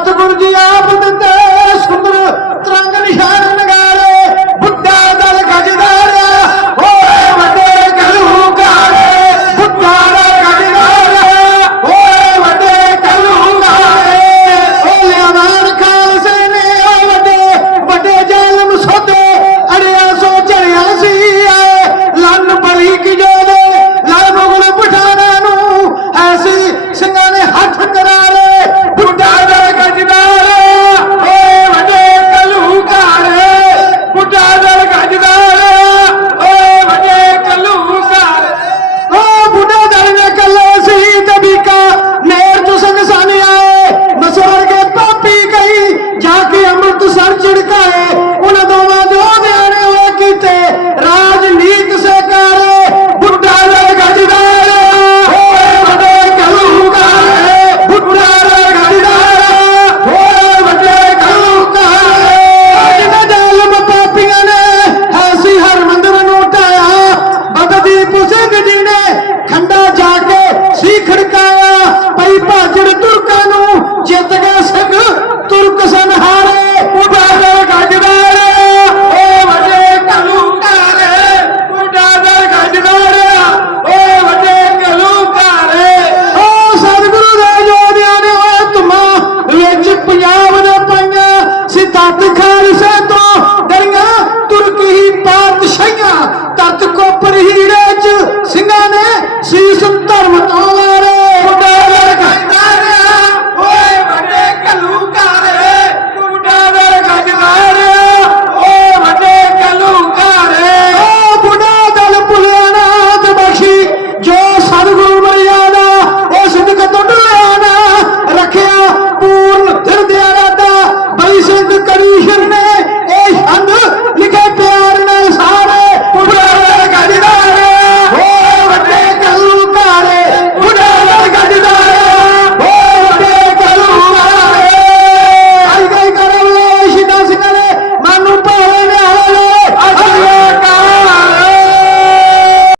ਸਤਿਗੁਰ ਜੀ ਆਪ ਦਿੱਤੇ ਪੰਜਾਬ ਦੇ ਪਾਈਆਂ ਸਿੱਧਾ ਖਾਲਸਾ